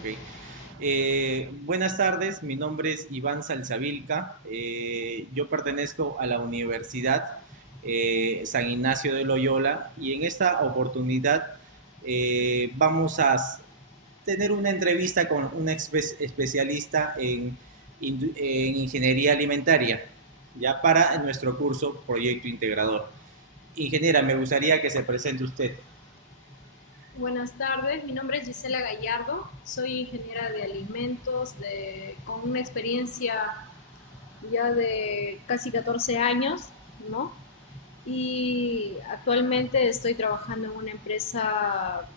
Ok. Buenas tardes, mi nombre es Iván Salzavilca. Yo pertenezco a la Universidad San Ignacio de Loyola y en esta oportunidad vamos a tener una entrevista con un especialista en ingeniería alimentaria, ya para nuestro curso Proyecto Integrador. Ingeniera, me gustaría que se presente usted. Buenas tardes, mi nombre es Gisela Gallardo, soy ingeniera de alimentos con una experiencia ya de casi 14 años, ¿no? Y actualmente estoy trabajando en una empresa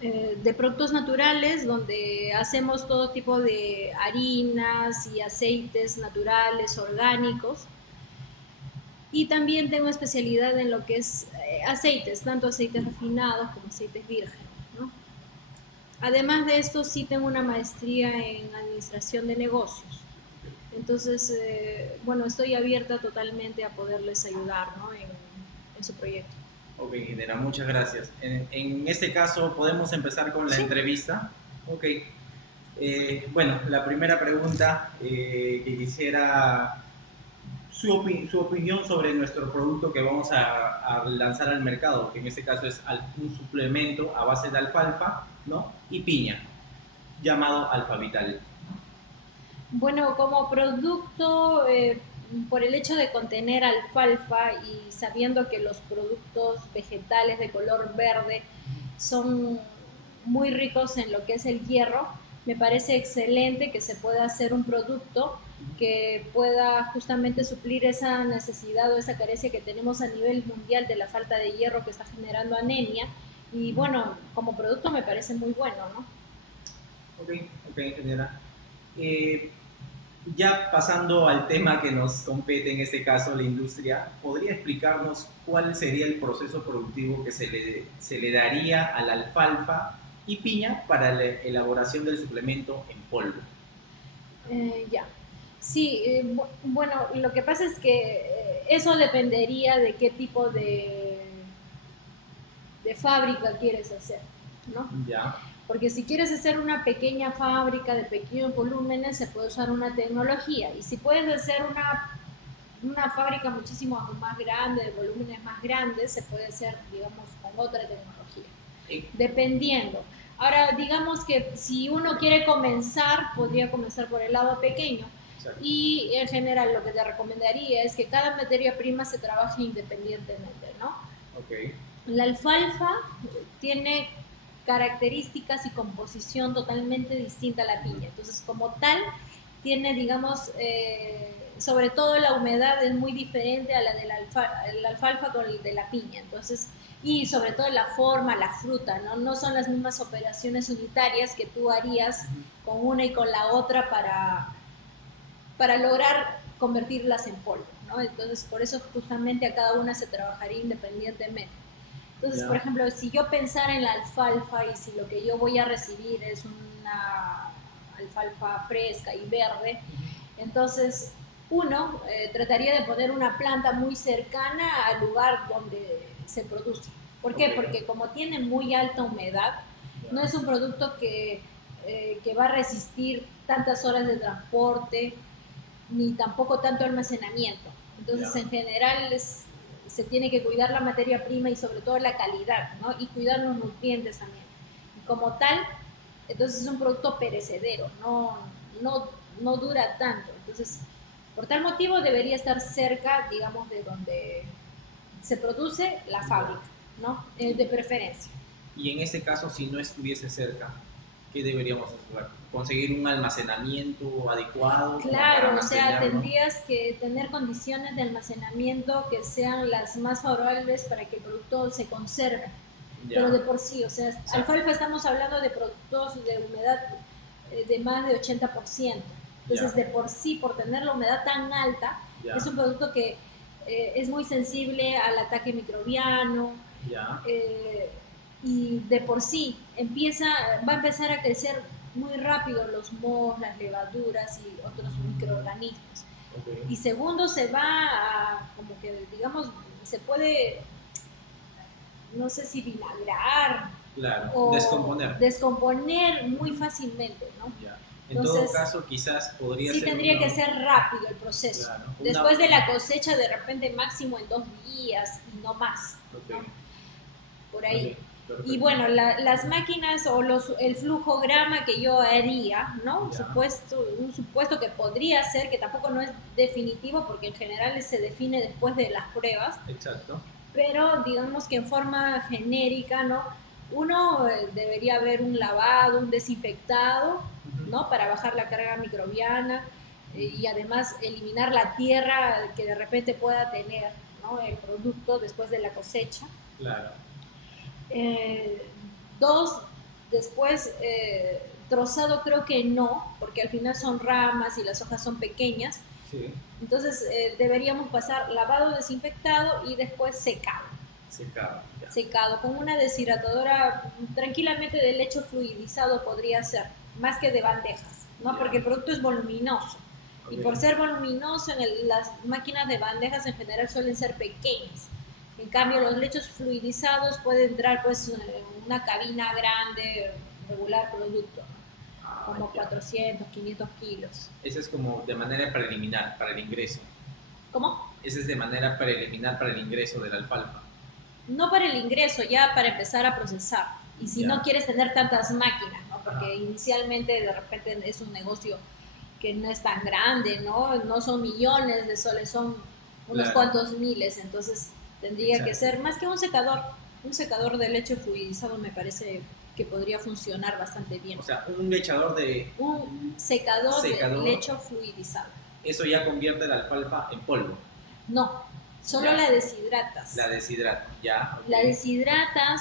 de productos naturales donde hacemos todo tipo de harinas y aceites naturales, orgánicos. Y también tengo especialidad en lo que es aceites, tanto aceites refinados como aceites vírgenes, ¿no? Además de esto, sí tengo una maestría en administración de negocios. Entonces, bueno, estoy abierta totalmente a poderles ayudar, ¿no? en su proyecto. Ok, ingeniera, muchas gracias. En este caso, ¿podemos empezar con la Sí, entrevista? Ok. Bueno, la primera pregunta que quisiera su opinión sobre nuestro producto que vamos a lanzar al mercado, que en este caso es un suplemento a base de alfalfa, ¿no? Y piña, llamado Alfa Vital. bueno, como producto, por el hecho de contener alfalfa y sabiendo que los productos vegetales de color verde son muy ricos en lo que es el hierro, me parece excelente que se pueda hacer un producto que pueda justamente suplir esa necesidad o esa carencia que tenemos a nivel mundial de la falta de hierro que está generando anemia. Y bueno, como producto me parece muy bueno, ¿no? Ok, ok, ingeniera. Eh, Ya pasando al tema que nos compete, en este caso la industria, ¿podría explicarnos cuál sería el proceso productivo que se le daría a la alfalfa y piña para la elaboración del suplemento en polvo? Ya. Sí, bueno, lo que pasa es que eso dependería de qué tipo de fábrica quieres hacer, ¿no? Ya, Porque si quieres hacer una pequeña fábrica de pequeños volúmenes, se puede usar una tecnología. Y si puedes hacer una fábrica muchísimo más grande, de volúmenes más grandes, se puede hacer, digamos, con otra tecnología. eh, Dependiendo. Ahora, digamos que si uno quiere comenzar, podría comenzar por el lado pequeño. exacto. Y en general lo que te recomendaría es que cada materia prima se trabaje independientemente, ¿no? Ok, La alfalfa tiene características y composición totalmente distinta a la piña. Entonces, como tal, tiene, digamos, sobre todo la humedad es muy diferente a la de la alfalfa con el de la piña. Entonces, y sobre todo la forma, la fruta, ¿no? No son las mismas operaciones unitarias que tú harías con una y con la otra para lograr convertirlas en polvo, ¿no? Entonces, por eso justamente a cada una se trabajaría independientemente. Entonces, por ya, ejemplo, si yo pensara en la alfalfa y si lo que yo voy a recibir es una alfalfa fresca y verde, entonces uno trataría de poner una planta muy cercana al lugar donde se produce. ¿Por ok, qué? Porque como tiene muy alta humedad, no ya, es un producto que va a resistir tantas horas de transporte ni tampoco tanto almacenamiento. Entonces, ya, en general, se tiene que cuidar la materia prima y sobre todo la calidad, ¿no? Y cuidar los nutrientes también. Y como tal, entonces es un producto perecedero, no, no dura tanto. Entonces, por tal motivo debería estar cerca, digamos, de donde se produce la ya. fábrica, ¿no? Y, De preferencia. y en este caso, si no estuviese cerca, ¿qué deberíamos hacer? ¿Conseguir un almacenamiento adecuado como para Claro, o sea, mantenerlo? tendrías que tener condiciones de almacenamiento que sean las más favorables para que el producto se conserve. Pero Ya, de por sí, o sea, o sea, alfalfa estamos hablando de productos de humedad de más de 80%. Entonces, ya, de por sí, por tener la humedad tan alta, es ya, un producto que es muy sensible al ataque microbiano, ya, eh, y de por sí va a empezar a crecer muy rápido los mohos, las levaduras y otros microorganismos. ok, Y segundo, se va a, como que digamos, se puede, no sé si vinagrar, Claro, o descomponer. descomponer muy fácilmente, ¿no? Ya. En todo Entonces, caso, quizás podría sí ser tendría que uno, ser rápido el proceso. claro, Después de la cosecha, de repente máximo en 2 días y no más, ok, ¿no? Por ok, ahí. Y perfecto. bueno, las máquinas o el flujograma que yo haría, ¿no? Ya, Un supuesto que podría ser, que tampoco no es definitivo porque en general se define después de las pruebas, exacto. pero digamos que en forma genérica, ¿no? Uno debería haber un lavado, un desinfectado, Ujú. ¿no? Para bajar la carga microbiana y además eliminar la tierra que de repente pueda tener, ¿no? El producto después de la cosecha. Claro, Eh, Dos, después trozado creo que no, porque al final son ramas y las hojas son pequeñas. sí, Entonces deberíamos pasar lavado, desinfectado y después secado. secado, ya. Secado con una deshidratadora tranquilamente de lecho fluidizado podría ser, más que de bandejas, ¿no? Ya, Porque el producto es voluminoso. Y por ok, ser voluminoso, las máquinas de bandejas en general suelen ser pequeñas. En cambio, los lechos fluidizados puede entrar pues una cabina grande, regular producto, ¿no? ah, Como ya. 400, 500 kilos. Ese es como de manera preliminar para el ingreso. ¿Cómo? Ese es de manera preliminar para el ingreso de la alfalfa. No para el ingreso, ya para empezar a procesar. Y si no Ya, quieres tener tantas máquinas, ¿no? Porque ajá, inicialmente de repente es un negocio que no es tan grande, ¿no? No son millones de soles, son unos claro, cuantos miles, entonces tendría que exacto. ser más que un secador de leche fluidizado me parece que podría funcionar bastante bien. O sea, un echador de Un secador de secador, leche fluidizado. eso ya convierte la alfalfa en polvo. No, solo Ya, la deshidratas. la deshidrata. Ya, La ok. deshidratas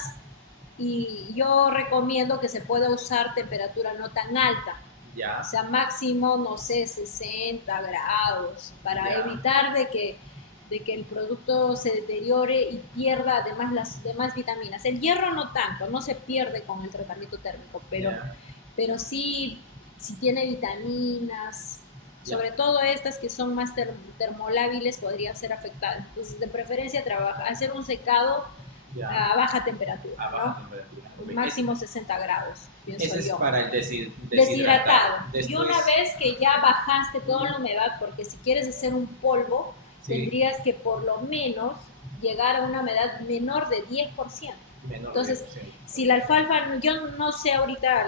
y yo recomiendo que se pueda usar temperatura no tan alta, o Ya, sea, máximo, no sé, 60 grados, para ya, evitar de que el producto se deteriore y pierda además las demás vitaminas. El hierro no tanto, no se pierde con el tratamiento térmico, ya, pero sí, sí tiene vitaminas, ya, sobre todo estas que son más termolábiles podrían ser afectadas. Entonces, de preferencia, hacer un secado ya. a baja temperatura, A baja ¿no? temperatura. Ok. Máximo 60 grados, pienso Ese es yo. para el deshidratado. Deshidratado. Y una Después, vez que ya bajaste toda la ujú, humedad, porque si quieres hacer un polvo, sí, tendrías que por lo menos llegar a una humedad menor de 10%. menor de Entonces, 10%. si Ok. la alfalfa, yo no sé ahorita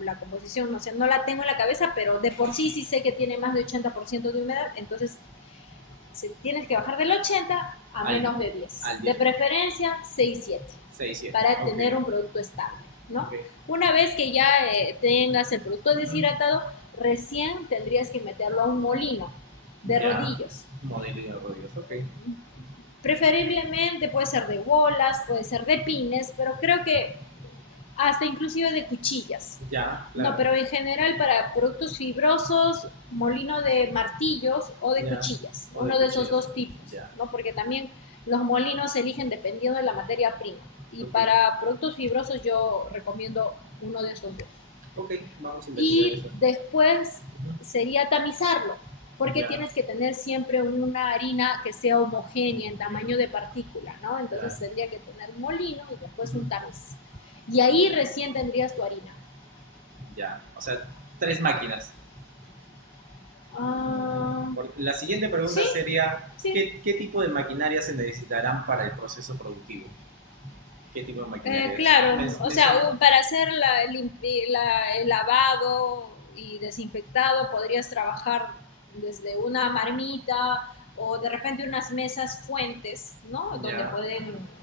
la composición, no sé, no la tengo en la cabeza, pero de por sí sí sé que tiene más de 80% de humedad, entonces si tienes que bajar del 80 a Al, menos de 10. al De 10%. preferencia 6, 7 6, 7. para Ok. tener un producto estable, ¿no? Ok. Una vez que ya tengas el producto Ujú. deshidratado, recién tendrías que meterlo a un molino de Ya. rodillos. Modelo de rodillos. Ok. Preferiblemente puede ser de bolas, puede ser de pines, pero creo que hasta inclusive de cuchillas. Ya, No, claro. pero en general para productos fibrosos, molino de martillos o de Ya. cuchillas, O de uno de esos cuchillas. dos tipos, Ya. ¿no? Porque también los molinos se eligen dependiendo de la materia prima. Y Ok. para productos fibrosos yo recomiendo uno de esos dos. Ok, vamos a investigar Y eso. después Ujú. sería tamizarlo, porque Ya, tienes que tener siempre una harina que sea homogénea en tamaño de partícula, ¿no? Entonces claro. tendría que tener un molino y después Ujú. un tamiz. Y ahí recién tendrías tu harina. Ya. O sea, tres máquinas. Ah, La siguiente pregunta sí, sería, sí. ¿qué tipo de maquinaria se necesitarán para el proceso productivo? ¿Qué tipo de maquinarias? Claro, o sea, Menciona. para hacer el lavado y desinfectado podrías trabajar desde una marmita o de repente unas mesas fuentes, ¿no? Donde Ya, pueden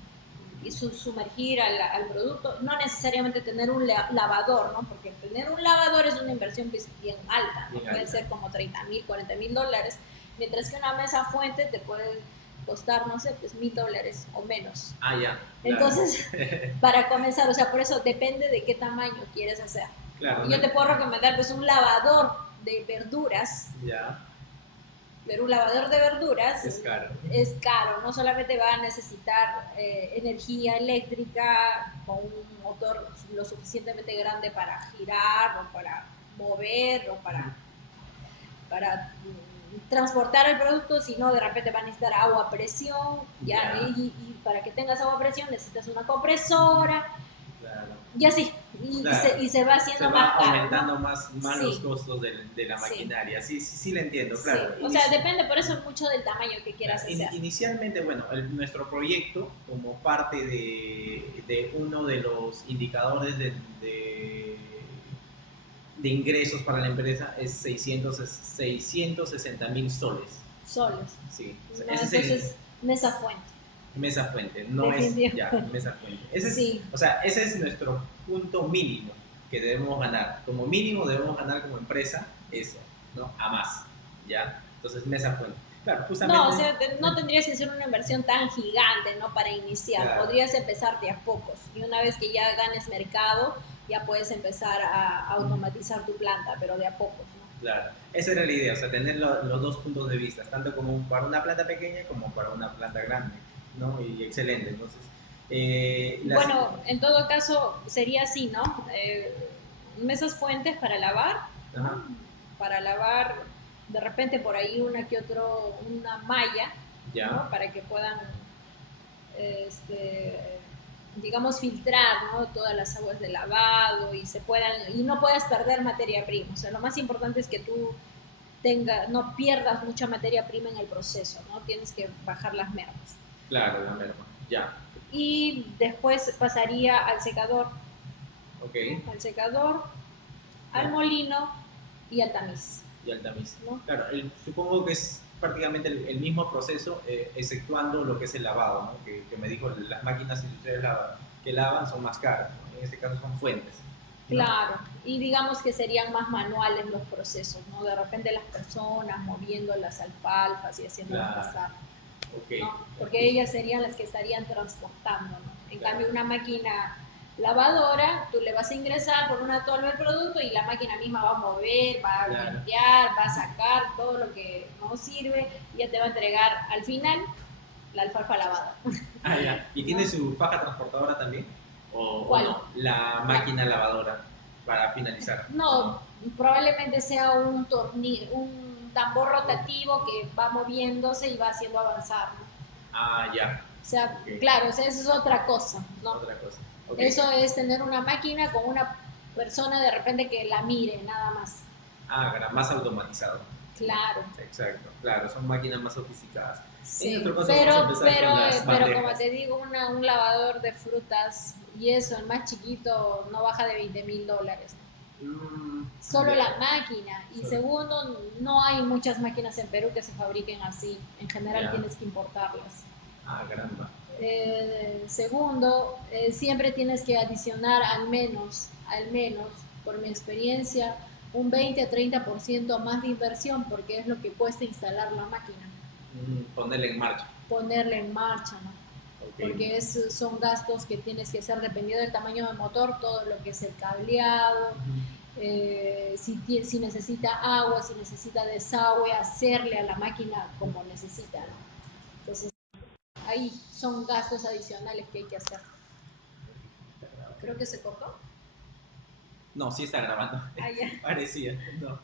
sumergir al producto, no necesariamente tener un lavador, ¿no? Porque tener un lavador es una inversión bien alta, ¿no? bien Pueden alta. ser como 30,000, 40,000 dólares, mientras que una mesa fuente te puede costar, no sé, pues $1,000 o menos. Ah, ya, claro. Entonces, para comenzar, o sea, por eso depende de qué tamaño quieres hacer, ¿no? Claro, no Yo hay- te puedo recomendar pues un lavador de verduras, ya, pero un lavador de verduras es caro. es caro, no solamente va a necesitar energía eléctrica con un motor lo suficientemente grande para girar o para mover o para transportar el producto, sino de repente va a necesitar agua a presión, ya, Ya, y para que tengas agua a presión necesitas una ujú, compresora, ya sí, Claro, y se va se haciendo va más caro, aumentando ¿no? más los Sí, costos de la sí, maquinaria. Sí, sí, sí, le entiendo, sí. claro. O sea, depende por eso mucho del tamaño que Claro, quieras hacer. inicialmente, bueno, nuestro proyecto, como parte de uno de los indicadores de ingresos para la empresa, es 660.000 soles. Solos. Sí, No, ese es el entonces, mesa fuente, mesa fuente, no es ya definitivamente. mesa fuente. Ese es, Sí, o sea, ese es nuestro punto mínimo que debemos ganar. Como mínimo debemos ganar como empresa eso, ¿no? A más, ¿ya? Entonces, mesa fuente. Claro, no, o justamente, sea, no tendrías que hacer una inversión tan gigante, ¿no? Para iniciar. claro. Podrías empezar de a pocos. Y una vez que ya ganes mercado, ya puedes empezar a automatizar tu planta, pero de a pocos, ¿no? Claro, esa era la idea, o sea, tener los dos puntos de vista, tanto como para una planta pequeña como para una planta grande, ¿no? Y excelente, entonces, las... Bueno, en todo caso sería así, ¿no? Mesas fuentes para lavar, ¿no? Ajá, Para lavar de repente por ahí una malla, ¿no? ya, Para que puedan, este, digamos, filtrar, ¿no? Todas las aguas de lavado y y no puedas perder materia prima. O sea, lo más importante es que tú no pierdas mucha materia prima en el proceso, ¿no? Tienes que bajar las mermas. claro, la merma, ya, Y después pasaría al secador, ok, ¿no? Al secador, al ya, molino y al tamiz, y al tamiz. ¿no? Claro, supongo que es prácticamente el mismo proceso, exceptuando lo que es el lavado, ¿no? Que me dijo, las máquinas industriales que lavan son más caras, ¿no? En este caso son fuentes, ¿no? Claro, y digamos que serían más manuales los procesos, ¿no? De repente las personas moviendo las alfalfas y haciéndolas Claro, pasar, ok, ¿no? ok, Porque ellas serían las que estarían transportando, ¿no? En claro, cambio, una máquina lavadora, tú le vas a ingresar por una tolva el producto y la máquina misma va a mover, va a claro. limpiar, va a sacar todo lo que no sirve y ya te va a entregar al final la alfalfa lavada, Ah, ya. ¿Y tiene ¿no? su faja transportadora también? O ¿Cuál? no? La La, máquina lavadora para finalizar, ¿o no? no, probablemente sea un tambor rotativo que va moviéndose y va haciendo avanzar, ¿no? Ah, ya. O sea, Ok. claro, o sea, eso es otra cosa, ¿no? Otra cosa. Ok. Eso es tener una máquina con una persona de repente que la mire, nada más. Ah, más automatizado, ¿no? Claro, Exacto. Claro, son máquinas más sofisticadas. En sí, nuestro caso vamos a empezar con las pero como bandejas. te digo, un lavador de frutas y eso, el más chiquito, no baja de $20,000. Solo Ya. la máquina. Y Solo. segundo, no hay muchas máquinas en Perú que se fabriquen así. En general Ya. tienes que importarlas. Ah, caramba. Segundo, siempre tienes que adicionar al menos, por mi experiencia, un 20 a 30% más de inversión porque es lo que cuesta instalar la máquina, Ponerla en marcha. ponerla en marcha, ¿no? Ok. Porque son gastos que tienes que hacer dependiendo del tamaño del motor, todo lo que es el cableado, si necesita agua, si necesita desagüe, hacerle a la máquina como necesita, ¿no? Entonces, ahí son gastos adicionales que hay que hacer. Creo que se cortó. No, sí está grabando. Ah, ya. Parecía. No. Ok.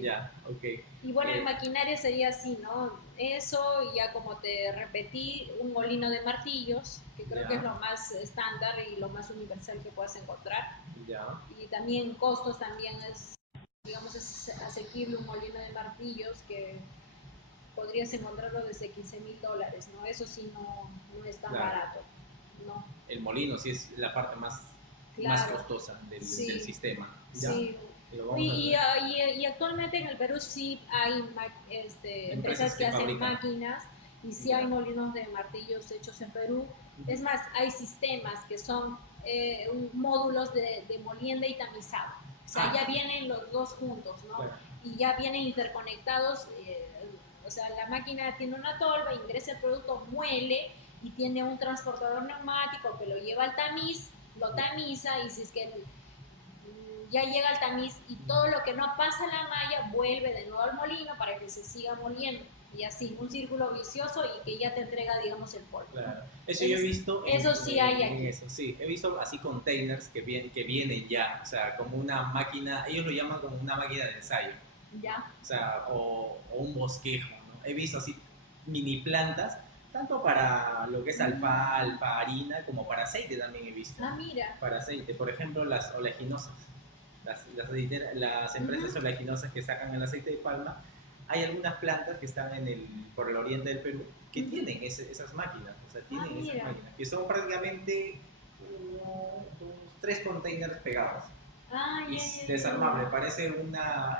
Ya, ok. Y bueno, en maquinaria sería así, ¿no? Eso, y ya como te repetí, un molino de martillos, que creo que es Ya, lo más estándar y lo más universal que puedas encontrar. ya. Y también costos, también es, digamos, es asequible un molino de martillos que podrías encontrarlo desde $15,000, ¿no? Eso sí no es tan Claro. barato, ¿no? El molino sí es la parte más Claro, costosa del sí, sistema. ¿Ya? sí. Lo vamos a Y, ver. y actualmente en el Perú sí hay empresas Empresas que que hacen fabrican. máquinas y sí hay Ya. molinos de martillos hechos en Perú. Es más, hay sistemas que son módulos de molienda y tamizado. O sea, ya Ah, vienen los dos juntos, ¿no? claro. Y ya vienen interconectados. O sea, la máquina tiene una tolva, ingresa el producto, muele y tiene un transportador neumático que lo lleva al tamiz, lo tamiza y si es que ya llega al tamiz y todo lo que no pasa la malla vuelve de nuevo al molino para que se siga moliendo y así, un círculo vicioso y que ya te entrega, digamos, el polvo, ¿no? Claro. Eso yo he visto Eso sí hay en aquí. eso, sí. He visto así containers que vienen ya, o sea, como una máquina, ellos lo llaman como una máquina de ensayo, ¿no? Ya, O sea, o un bosquejo, ¿no? He visto así mini plantas Tanto para lo que es alfalfa, harina, como para aceite también he visto. Ah, mira. Para aceite, por ejemplo, las oleaginosas. Las empresas oleaginosas que sacan el aceite de palma, hay algunas plantas que están por el oriente del Perú que tienen esas máquinas, o sea, tienen esas máquinas, que son prácticamente unos 3 containers pegados. Y es desarmable,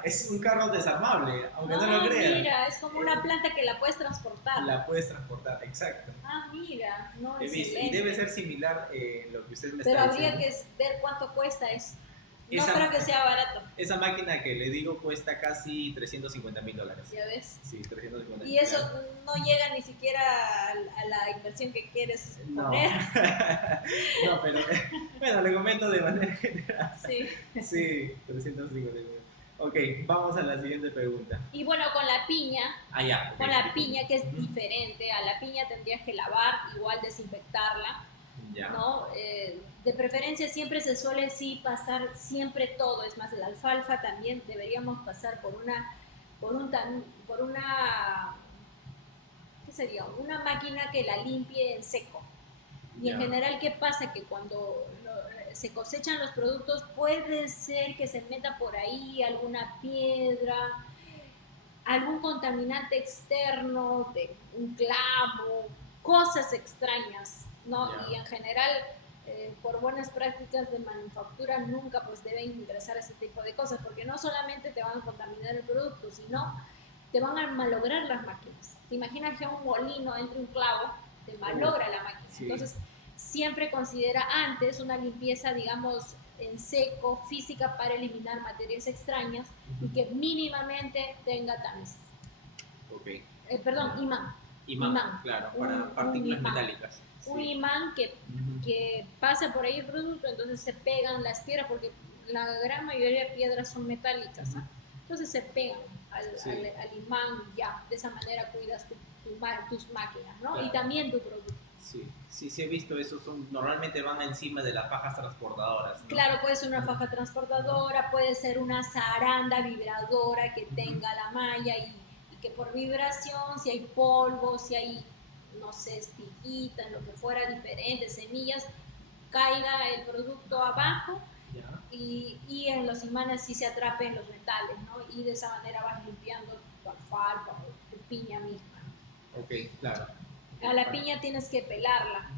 es un carro desarmable, aunque no lo creas. Mira, es como una planta que la puedes transportar. La puedes transportar, exacto. Mira, no, He visto, y debe ser similar lo que usted me Pero está diciendo. habría que ver cuánto cuesta eso. No Esa, creo que sea barato. Esa máquina que le digo cuesta casi $350,000. ¿Ya ves? Sí, 350. Y eso no llega ni siquiera a la inversión que quieres poner. No, pero bueno, le comento de manera general. Sí. Sí, 350,000. Ok, vamos a la siguiente pregunta. Y bueno, con la piña, ya. con la piña que es diferente, a la piña tendrías que lavar, igual desinfectarla. Ya. ¿No? De preferencia siempre se suele pasar siempre todo, es más, la alfalfa también deberíamos pasar por una, ¿qué sería? Una máquina que la limpie en seco. Y en general, ¿qué pasa? Que cuando se cosechan los productos puede ser que se meta por ahí alguna piedra, algún contaminante externo, de un clavo, cosas extrañas, ¿no? Y en general, por buenas prácticas de manufactura, nunca pues deben ingresar ese tipo de cosas, porque no solamente te van a contaminar el producto, sino te van a malograr las máquinas. ¿Te imaginas que a un molino entre un clavo? Te malogra la máquina. Sí. Entonces, siempre considera antes una limpieza, digamos, en seco, física, para eliminar materias extrañas y que mínimamente tenga tamiz. Ok. Perdón, imán. Imán, claro, para partículas metálicas. Un imán que pasa por ahí el producto, entonces se pegan las piedras, porque la gran mayoría de piedras son metálicas, ¿no? Entonces se pegan al imán y ya, de esa manera cuidas tus máquinas, ¿no? Claro. Y también tu producto. Sí, he visto eso, normalmente van encima de las fajas transportadoras, ¿no? Claro, puede ser una faja transportadora, puede ser una zaranda vibradora que tenga la malla y que por vibración, si hay polvo, si hay, no sé, espiguitas, lo que fuera diferente, semillas, caiga el producto abajo y en los imanes sí se atrapen los metales, ¿no? Y de esa manera vas limpiando tu alfalfa o tu piña misma, ¿no? Ok, claro. A la piña tienes que pelarla.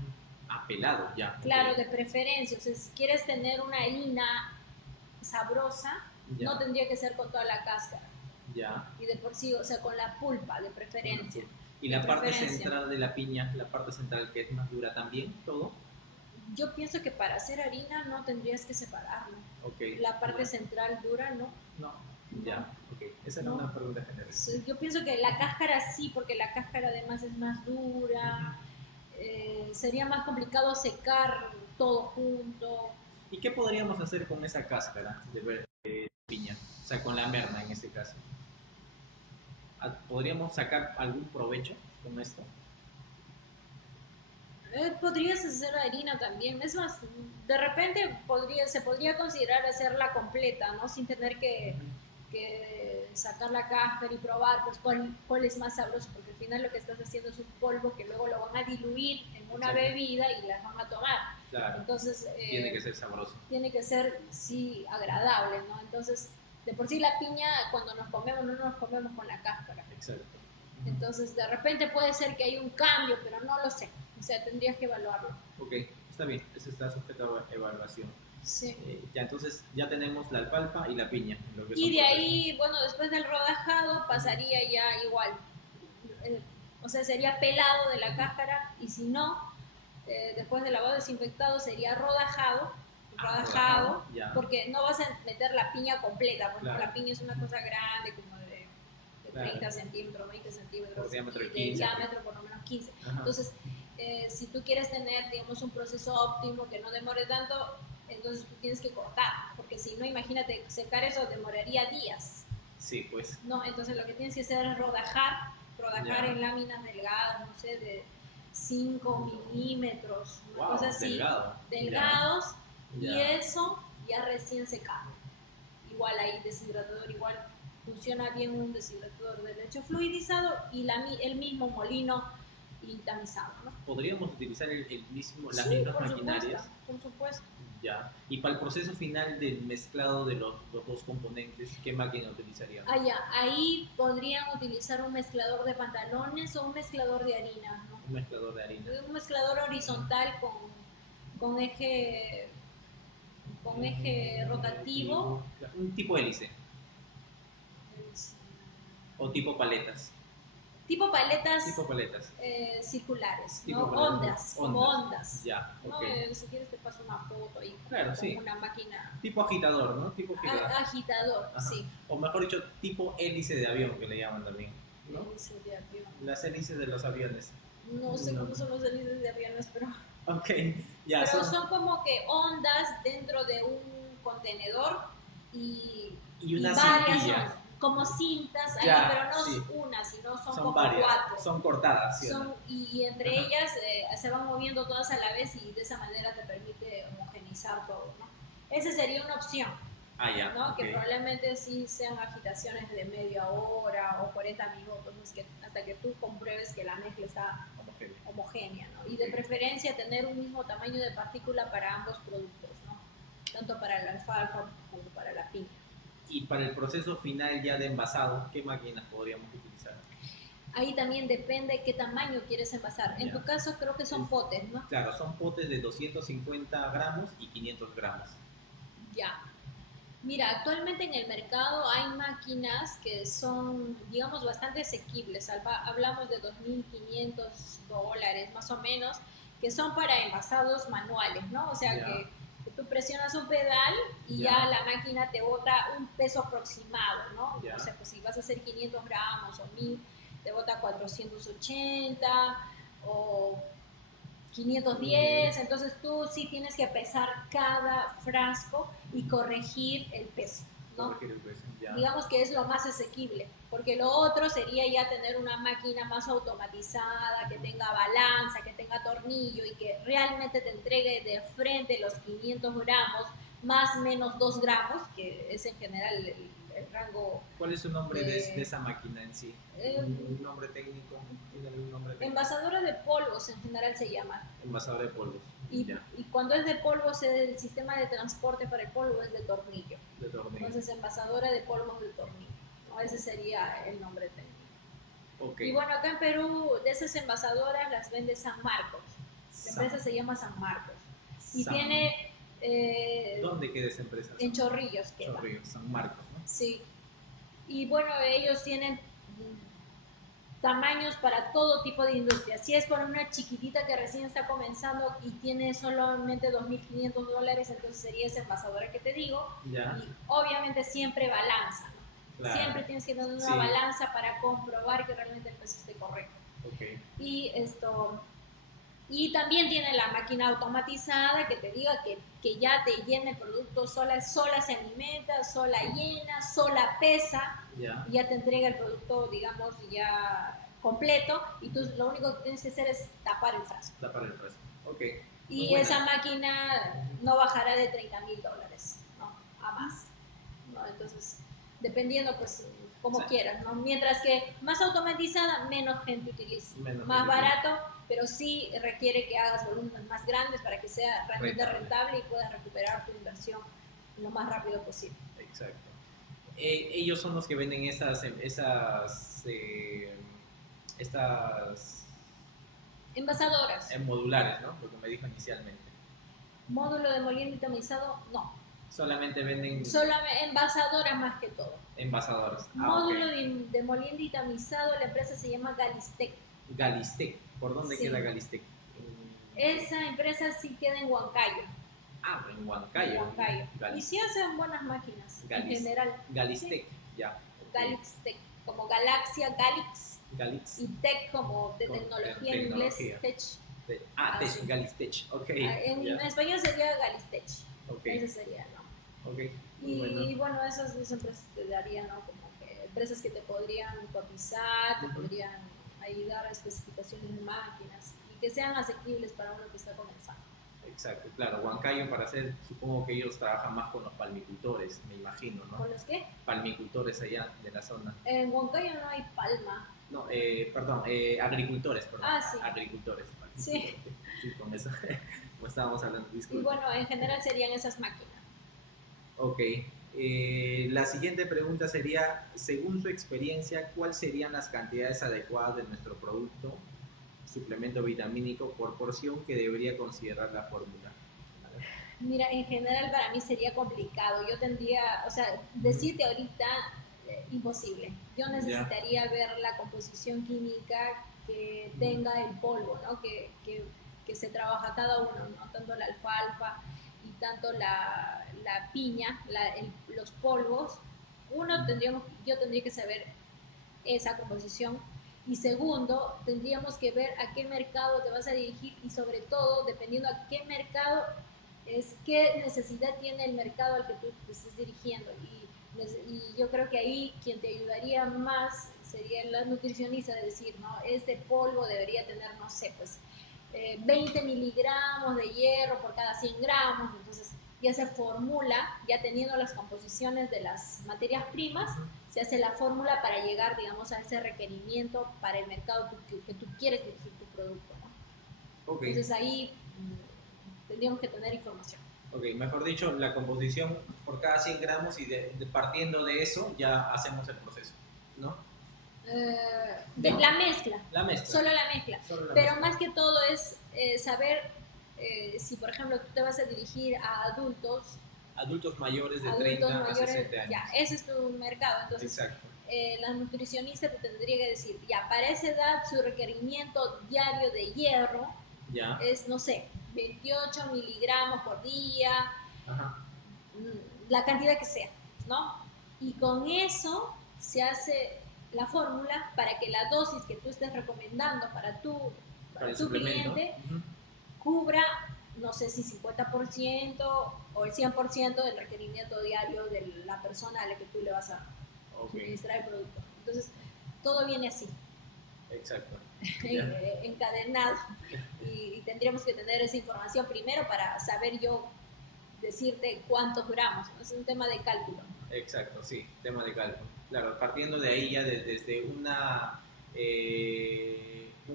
Pelado, ya. Claro, okay. De preferencia. O sea, si quieres tener una harina sabrosa, no tendría que ser con toda la cáscara. Ya. Y de por sí, o sea, con la pulpa, de preferencia. ¿Y la parte central de la piña, la parte central que es más dura también, todo? Yo pienso que para hacer harina no tendrías que separarlo. Okay. La parte central dura, ¿no? No. Ya, ok. Esa era una pregunta general. Yo pienso que la cáscara sí, porque la cáscara además es más dura. Sería más complicado secar todo junto. ¿Y qué podríamos hacer con esa cáscara de piña? O sea, con la merna en este caso. ¿Podríamos sacar algún provecho con esto? Podrías hacer harina también. Es más, de repente se podría considerar hacerla completa, ¿no? Sin tener que sacar la cáscara y probar pues cuál es más sabroso, porque al final lo que estás haciendo es un polvo que luego lo van a diluir en una bebida y las van a tomar. Claro. Entonces, tiene que ser sabroso. Tiene que ser, sí, agradable, ¿no? Entonces, de por sí la piña, cuando nos comemos, no nos comemos con la cáscara. Exacto. Entonces, de repente puede ser que hay un cambio, pero no lo sé. O sea, tendrías que evaluarlo. Ok, está bien, eso está sujeto a evaluación. Sí. Ya, entonces ya tenemos la alfalfa y la piña. Y de ahí, bueno, después del rodajado pasaría ya igual. O sea, sería pelado de la cáscara y si no, después del lavado desinfectado sería rodajado, porque no vas a meter la piña completa, porque la piña es una cosa grande, como de 30 centímetros, 20 centímetros, diámetro, de diámetro por lo menos 15. Entonces, si tú quieres tener, digamos, un proceso óptimo que no demore tanto, entonces tú tienes que cortar, porque si no, imagínate, secar eso demoraría días. Sí, pues. No, entonces lo que tienes que hacer es rodajar en láminas delgadas, no sé, de 5 milímetros, una cosa así, delgados, y eso ya recién secado. Igual ahí deshidratador, igual funciona bien un deshidratador de leche fluidizado y el mismo molino y tamizado, ¿no? ¿Podríamos utilizar el mismo, las Sí, mismas por maquinarias? supuesto, por supuesto. Ya. Y para el proceso final del mezclado de los dos componentes, ¿qué máquina utilizaríamos? Ahí podrían utilizar un mezclador de pantalones o un mezclador de harina, ¿no? Un mezclador de harina. Un mezclador horizontal con eje, con eje rotativo. Un tipo hélice o tipo paletas. Tipo paletas, Tipo paletas. Circulares, Tipo ¿no? paletas. Ondas, como ondas. Ya, ¿No? ok. Si quieres te paso una foto ahí Claro, con sí. una máquina. Tipo agitador, ¿no? Tipo agitador. Agitador, Ajá. sí. O mejor dicho, tipo hélice de avión, que le llaman también, ¿no? Hélice de avión. Las hélices de los aviones. No sé cómo son los hélices de aviones, pero... Ok, ya. Pero son como que ondas dentro de un contenedor y una varias cintilla. ondas, como cintas ahí, Ya, pero no sí. una, sino son como varias. cuatro. Son cortadas, ¿sí? Y entre ellas se van moviendo todas a la vez y de esa manera te permite homogenizar todo, ¿no? Esa sería una opción. Ya. ¿No? Okay. Que probablemente sí sean agitaciones de media hora o 40 minutos, ¿no? Hasta que tú compruebes que la mezcla está homogénea, ¿no? Y de preferencia tener un mismo tamaño de partícula para ambos productos, ¿no? Tanto para la alfalfa como para la piña. Y para el proceso final ya de envasado, ¿qué máquinas podríamos utilizar? Ahí también depende qué tamaño quieres envasar. En tu caso creo que son potes, ¿no? Claro, son potes de 250 gramos y 500 gramos. Ya. Mira, actualmente en el mercado hay máquinas que son, digamos, bastante asequibles. Hablamos de $2.500 más o menos, que son para envasados manuales, ¿no? O sea que tú presionas un pedal y ya la máquina te bota un peso aproximado, ¿no? O sea, pues si vas a hacer 500 gramos o 1.000, te bota 480 o 510, entonces tú sí tienes que pesar cada frasco y corregir el peso, ¿no? Corregir el peso, ya. Digamos que es lo más asequible, porque lo otro sería ya tener una máquina más automatizada, que tenga balanza, que tenga tornillo y que realmente te entregue de frente los 500 gramos, más o menos 2 gramos, que es en general el rango. ¿Cuál es su nombre de esa máquina en sí? ¿Un nombre técnico? ¿Tiene algún nombre técnico? Envasadora de polvos en general se llama. Envasadora de polvos. Y cuando es de polvos, el sistema de transporte para el polvo es de tornillo. De tornillo. Entonces, envasadora de polvos de tornillo, ¿no? Ese sería el nombre técnico. Okay. Y bueno, acá en Perú, de esas envasadoras las vende San Marcos. La empresa se llama San Marcos. Y tiene... ¿Dónde queda esa empresa? En Chorrillos queda. Chorrillos, San Marcos, ¿no? Sí. Y bueno, ellos tienen tamaños para todo tipo de industria. Si es para una chiquitita que recién está comenzando y tiene solamente $2.500, entonces sería esa envasadora que te digo. Ya. Y obviamente siempre balanza, ¿no? Claro. Siempre tienes que tener una balanza para comprobar que realmente el peso esté correcto. Okay. Y también tiene la máquina automatizada que te diga que ya te llena el producto sola se alimenta, sola llena, sola pesa, y ya te entrega el producto, digamos, ya completo, y tú lo único que tienes que hacer es tapar el frasco. Tapar el frasco, ok. Y esa máquina no bajará de $30.000, ¿no? A más, ¿no? Entonces, dependiendo, pues, como quieras, ¿no? Mientras que más automatizada, menos gente utiliza. Más barato, pero sí requiere que hagas volúmenes más grandes para que sea realmente rentable y puedas recuperar tu inversión lo más rápido posible. Exacto. Ellos son los que venden estas envasadoras. Modulares, ¿no? Lo que me dijo inicialmente. Módulo de moliendo y tamizado, no. Solamente venden... Solamente envasadoras más que todo. Envasadoras. Módulo de moliendo y tamizado, la empresa se llama Galistec. Galistec. ¿Por dónde queda Galistec? Esa empresa sí queda en Huancayo. En Huancayo. Y sí hacen buenas máquinas en general. Galistec, ya. Galistec, como Galaxia, Galix. Y Tech como de tecnología en inglés, Tech. Tech, Galistech, ok. En español sería Galistech. Okay. Ese sería, ¿no? Ok. Y bueno, esas dos empresas te darían, ¿no? Como que empresas que te podrían cotizar, te podrían ayudar a especificaciones de máquinas y que sean asequibles para uno que está comenzando. Exacto, claro, Huancayo para hacer, supongo que ellos trabajan más con los palmicultores, me imagino, ¿no? ¿Con los qué? Palmicultores allá de la zona. En Huancayo no hay palma. No, perdón, agricultores, perdón. Ah, sí. Agricultores, Sí. palmicultores. Sí, con eso, como estábamos hablando, Y disculpe. bueno, en general serían esas máquinas. Ok, la siguiente pregunta sería, según su experiencia, ¿cuáles serían las cantidades adecuadas de nuestro producto, suplemento vitamínico por porción que debería considerar la fórmula? Mira, en general para mí sería complicado. Yo tendría, o sea, Ujú. decirte ahorita imposible. Yo Ya. necesitaría ver la composición química que Ujú. tenga el polvo, ¿no? Que se trabaja cada uno, ¿no? Tanto la alfalfa y tanto la piña, los polvos. Uno, Ujú. yo tendría que saber esa composición. Y segundo, tendríamos que ver a qué mercado te vas a dirigir y sobre todo, dependiendo a qué mercado, es qué necesidad tiene el mercado al que tú te estés dirigiendo. Y yo creo que ahí quien te ayudaría más sería la nutricionista de decir, ¿no? Este polvo debería tener, no sé, pues 20 miligramos de hierro por cada 100 gramos, entonces ya se formula, ya teniendo las composiciones de las materias primas, se hace la fórmula para llegar, digamos, a ese requerimiento para el mercado que tú quieres dirigir tu producto, ¿no? Ok, Entonces ahí tendríamos que tener información. ok, mejor dicho, la composición por cada 100 gramos y partiendo de eso ya hacemos el proceso, ¿no? La mezcla, La mezcla, solo la mezcla. solo la Pero mezcla. más que todo es saber si, por ejemplo, tú te vas a dirigir a adultos, Adultos mayores de adultos 30 a mayores, 60 ya, años. ese es tu mercado. Entonces, Exacto. la nutricionista te tendría que decir, ya, para esa edad su requerimiento diario de hierro Ya. es, no sé, 28 miligramos por día, Ajá. la cantidad que sea, ¿no? Y con eso se hace la fórmula para que la dosis que tú estés recomendando Para para el tu suplemento. cliente Ujú. cubra, no sé si 50% o el 100% del requerimiento diario de la persona a la que tú le vas a Ok, suministrar el producto. Entonces, todo viene así, exacto. Ya. encadenado. Y tendríamos que tener esa información primero para saber yo decirte cuántos gramos, ¿no? Es un tema de cálculo. Exacto, sí, tema de cálculo. Claro, partiendo de ahí ya desde un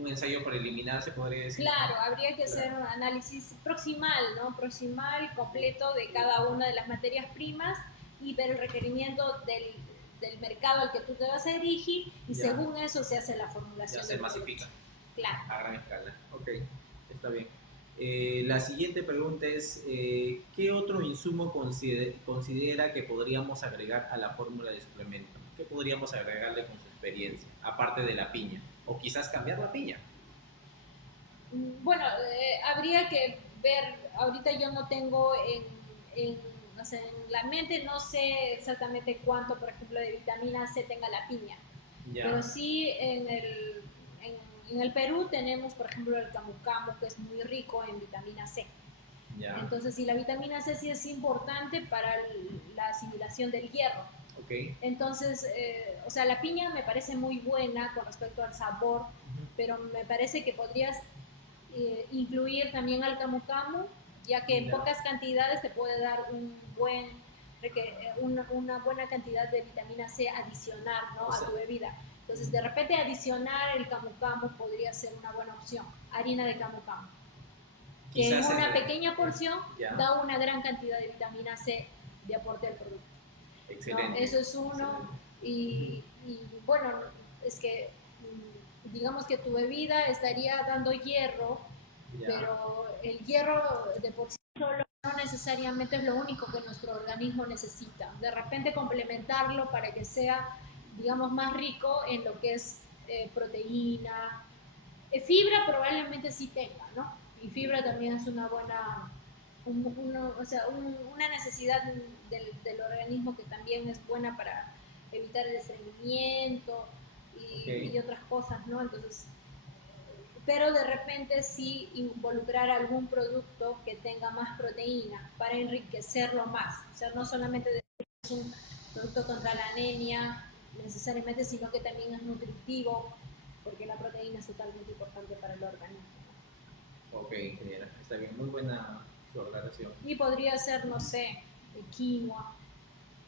ensayo preliminar se podría decir, Claro, ¿no? habría que hacer Claro. un análisis proximal, ¿no? Proximal, completo de cada una de las materias primas y ver el requerimiento del mercado al que tú te vas a dirigir y Ya, según eso se hace la ya formulación se del producto. masifica Claro. a gran escala. Ok, está bien. La siguiente pregunta es, ¿qué otro insumo considera que podríamos agregar a la fórmula de suplemento? ¿Qué podríamos agregarle con su experiencia, aparte de la piña? O quizás cambiar la piña. Bueno, habría que ver, ahorita yo no tengo o sea, en la mente, no sé exactamente cuánto, por ejemplo, de vitamina C tenga la piña, pero Ya, sí en el Perú tenemos, por ejemplo, el camu camu, que es muy rico en vitamina C. ya, Entonces, si la vitamina C sí es importante para la asimilación del hierro. ok. Entonces, o sea, la piña me parece muy buena con respecto al sabor, Ujú. pero me parece que podrías incluir también al camu camu, ya que en Ya, pocas cantidades te puede dar una buena cantidad de vitamina C adicional, o ¿no? A sea, tu bebida. Entonces, de repente adicionar el camu camu podría ser una buena opción, harina de camu camu, que en quizás una pequeña porción ya, da una gran cantidad de vitamina C de aporte al producto. ¿No? excelente, Eso es uno. excelente. Ujú. Y bueno, es que digamos que tu bebida estaría dando hierro, Ya, pero el hierro de por sí solo no necesariamente es lo único que nuestro organismo necesita. De repente complementarlo para que sea, digamos, más rico en lo que es proteína. Fibra probablemente sí tenga, ¿no? Y fibra también es una buena, o sea, una necesidad del organismo que también es buena para evitar el estreñimiento ok, y otras cosas, ¿no? Entonces, pero de repente sí involucrar algún producto que tenga más proteína para enriquecerlo más. O sea, no solamente es un producto contra la anemia necesariamente, sino que también es nutritivo, porque la proteína es totalmente importante para el organismo. Ok, ingeniera, está bien, muy buena su aclaración. Y podría ser, no sé, de quinoa,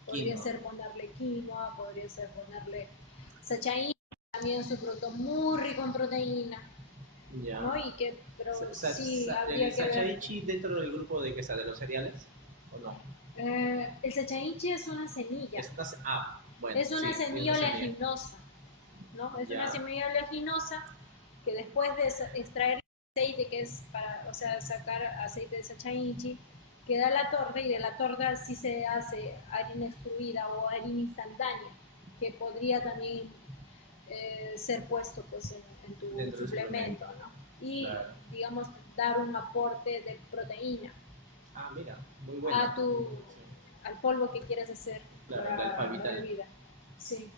podría Quinoa, ser ponerle quinoa, podría ser ponerle sachaín, también es un producto muy rico en proteína, ya. ¿no? Pero sí ¿El habría que ver. sachaichi dentro del grupo de que sea de los cereales o no? El sachainchi es una semilla, Bueno, es una sí, sí, una semilla semilla. oleaginosa, ¿no? Es una Ya, semilla oleaginosa que después de extraer el aceite, que es para, o sea, sacar aceite de sachainchi, queda la torta y de la torta sí se hace harina extruida o harina instantánea, que podría también ser puesto pues en tu dentro del suplemento, suplemento. ¿no? Y, Claro. digamos, dar un aporte de proteína Mira, muy bueno. a Sí. al polvo que quieres hacer Claro, el para alfa la vital. bebida. Sí.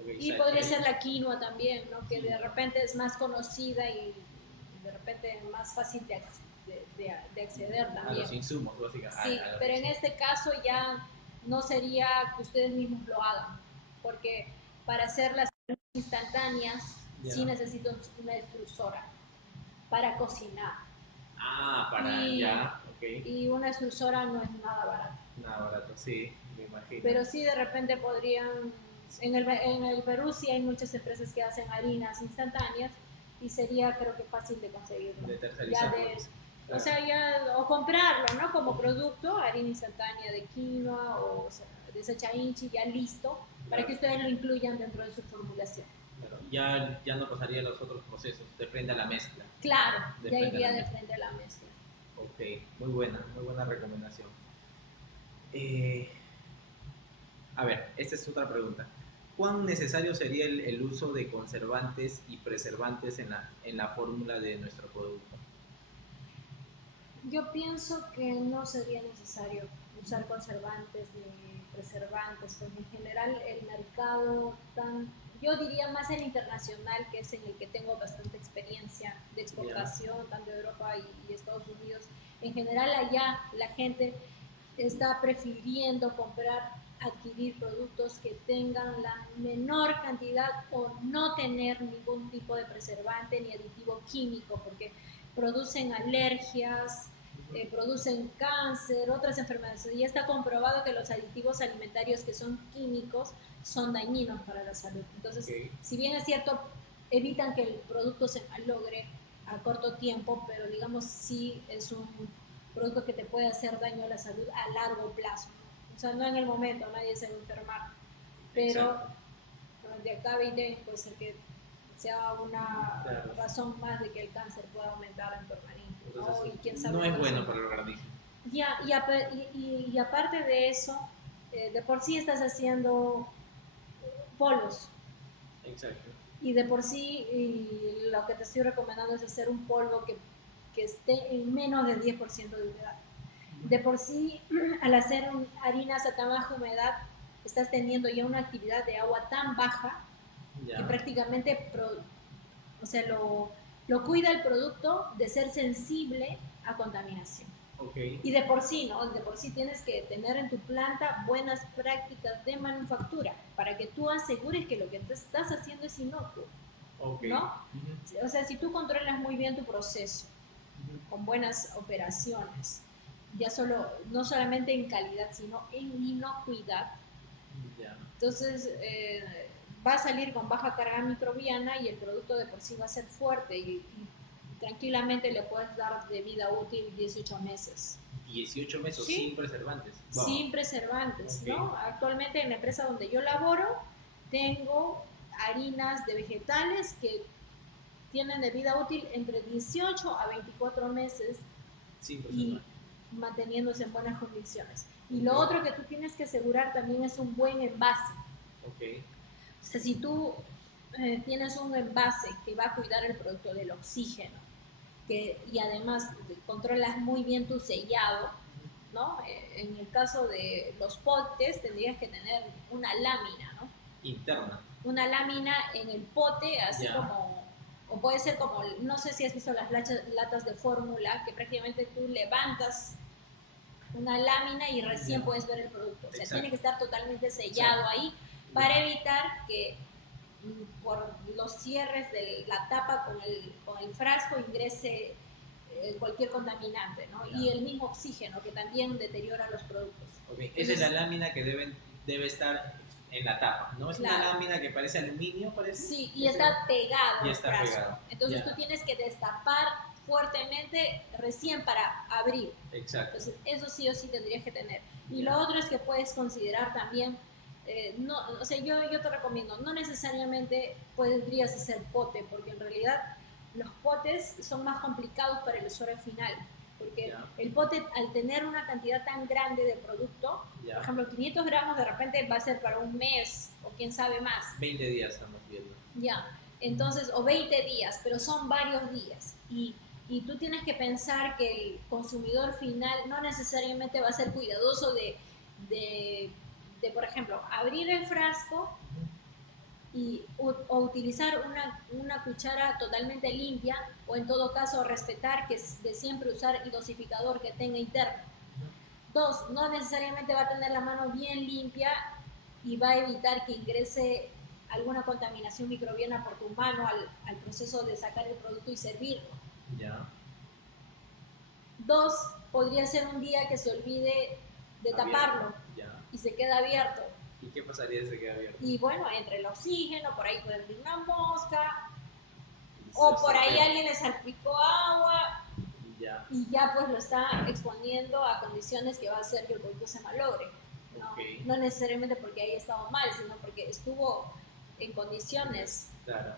Ok, Y podría ser sachaichi. la quinoa también, ¿no? Que de Quinoa. repente es más conocida y de repente más fácil de acceder A también. los insumos, básicamente, Sí, a los pero en insumos. este caso ya no sería que ustedes mismos lo hagan, porque para hacer las instantáneas sí Ya. necesito una extrusora para cocinar. Para Y, ya, ok. y una extrusora no es nada barata. Nada barato, sí, me imagino. Pero sí de repente podrían, en el Perú sí hay muchas empresas que hacen harinas instantáneas y sería creo que fácil de conseguirlo. De Ya tercerizarlo, de, pues. o Claro. sea, ya, o comprarlo, ¿no? Como producto, harina instantánea de quinoa o sea, de sachainchi ya listo, para que Claro, ustedes lo incluyan dentro de su formulación. claro. Ya no pasaría los otros procesos, de frente a la mezcla. Claro, De ya frente a la iría de mezcla. frente a la mezcla. Ok, muy buena recomendación. Eh, a ver, esta es otra pregunta. ¿Cuán necesario sería el uso de conservantes y preservantes en la fórmula de nuestro producto? Yo pienso que no sería necesario usar conservantes ni preservantes, porque en general el mercado yo diría más el internacional, que es en el que tengo bastante experiencia de Ya, exportación, tanto de Europa y Estados Unidos. En general allá la gente está prefiriendo adquirir productos que tengan la menor cantidad o no tener ningún tipo de preservante ni aditivo químico, porque producen alergias, producen cáncer, otras enfermedades. Y ya está comprobado que los aditivos alimentarios que son químicos son dañinos para la salud. Entonces, ok, si bien es cierto, evitan que el producto se malogre a corto tiempo, pero digamos sí es un producto que te puede hacer daño a la salud a largo plazo. O sea, no en el momento, nadie se va a enfermar, pero exacto. de acá a 20 años puede ser que sea una Claro. razón más de que el cáncer pueda aumentar en tu organismo, Entonces, ¿no? Y quién no sabe es otras bueno para el enfermedades. organismo. Y aparte de eso, de por sí estás haciendo polvos. Exacto. Y de por sí lo que te estoy recomendando es hacer un polvo que esté en menos del 10% de humedad. De por sí, al hacer harinas a tan baja humedad, estás teniendo ya una actividad de agua tan baja que Ya, prácticamente o sea, lo cuida el producto de ser sensible a contaminación. ok, Y de por sí, ¿no? De por sí tienes que tener en tu planta buenas prácticas de manufactura para que tú asegures que lo que te estás haciendo es inocuo, ok. ¿no? Ujú, O sea, si tú controlas muy bien tu proceso, ujú. con buenas operaciones, ya no solamente en calidad, sino en inocuidad, Ya. entonces va a salir con baja carga microbiana y el producto de por sí va a ser fuerte y tranquilamente le puedes dar de vida útil 18 meses. 18 meses Sí, sin preservantes. Wow. sin preservantes, Ok. ¿no? Actualmente en la empresa donde yo laboro tengo harinas de vegetales que tienen de vida útil entre 18 a 24 meses Sin y preservantes. manteniéndose en buenas condiciones. Y Ok. lo otro que tú tienes que asegurar también es un buen envase. Ok. O sea, si tú tienes un envase que va a cuidar el producto del oxígeno y además controlas muy bien tu sellado, ¿no? En el caso de los potes tendrías que tener una lámina, ¿no? Interna. Una lámina en el pote, así Ya. como, o puede ser como, no sé si has visto las latas de fórmula, que prácticamente tú levantas una lámina y recién Ya. puedes ver el producto. O sea, tiene que Exacto. estar totalmente sellado Exacto. ahí para Ya. evitar que por los cierres de la tapa con el frasco ingrese cualquier contaminante, ¿no? Ya. Y el mismo oxígeno que también deteriora los productos. Okay. Esa es la lámina que debe estar en la tapa, ¿no? Es una Claro. lámina que parece aluminio, parece. Sí, y está pegado Y al está frasco. pegado. Entonces Ya. tú tienes que destapar fuertemente recién para abrir. Exacto. Entonces eso sí o sí tendrías que tener. Y Ya. lo otro es que puedes considerar también, no, o sea, yo te recomiendo, no necesariamente podrías hacer pote, porque en realidad los potes son más complicados para el usuario final. Porque Ya. el pote, al tener una cantidad tan grande de producto, Ya. por ejemplo, 500 gramos de repente va a ser para un mes o quién sabe más. 20 días estamos viendo. Ya, entonces, o 20 días, pero son varios días. Y tú tienes que pensar que el consumidor final no necesariamente va a ser cuidadoso de por ejemplo, abrir el frasco o utilizar una cuchara totalmente limpia, o en todo caso respetar que es de siempre usar el dosificador que tenga interno. Dos, no necesariamente va a tener la mano bien limpia y va a evitar que ingrese alguna contaminación microbiana por tu mano al proceso de sacar el producto y servirlo. Ya. Dos, podría ser un día que se olvide de Abierto. taparlo Ya. y se queda abierto. ¿Y qué pasaría si se queda abierto? Y bueno, entre el oxígeno, por ahí puede venir una mosca, Y o se por ahí pega. alguien le salpicó agua Ya. y ya pues lo está exponiendo a condiciones que va a hacer que el producto se malogre. ¿No? Okay. No necesariamente porque haya estado mal, sino porque estuvo en condiciones, Claro.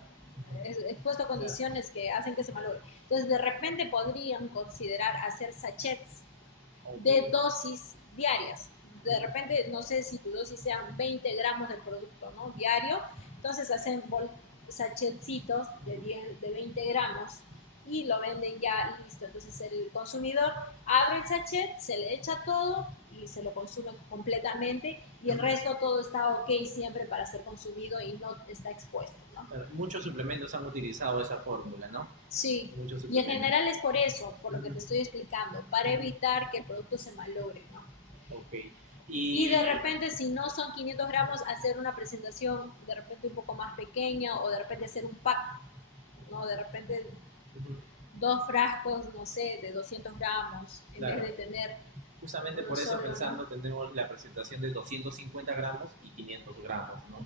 expuesto a condiciones que hacen que se malogre. Entonces, de repente podrían considerar hacer sachets de dosis diarias. De repente, no sé si tu dosis sean 20 gramos del producto, ¿no? Diario. Entonces hacen sachetcitos de 20 gramos y lo venden ya listo. Entonces el consumidor abre el sachet, se le echa todo y se lo consume completamente, y el resto todo está ok siempre para ser consumido y no está expuesto, ¿no? Muchos suplementos han utilizado esa fórmula, ¿no? Sí, y en general es por eso, por lo que te estoy explicando, para evitar que el producto se malogre, ¿no? Ok. Y de repente, si no son 500 gramos, hacer una presentación de repente un poco más pequeña, o de repente hacer un pack, ¿no? De repente dos frascos, no sé, de 200 gramos, en Claro. vez de tener... Justamente por eso, solo, pensando, ¿no? tenemos la presentación de 250 gramos y 500 gramos, ¿no?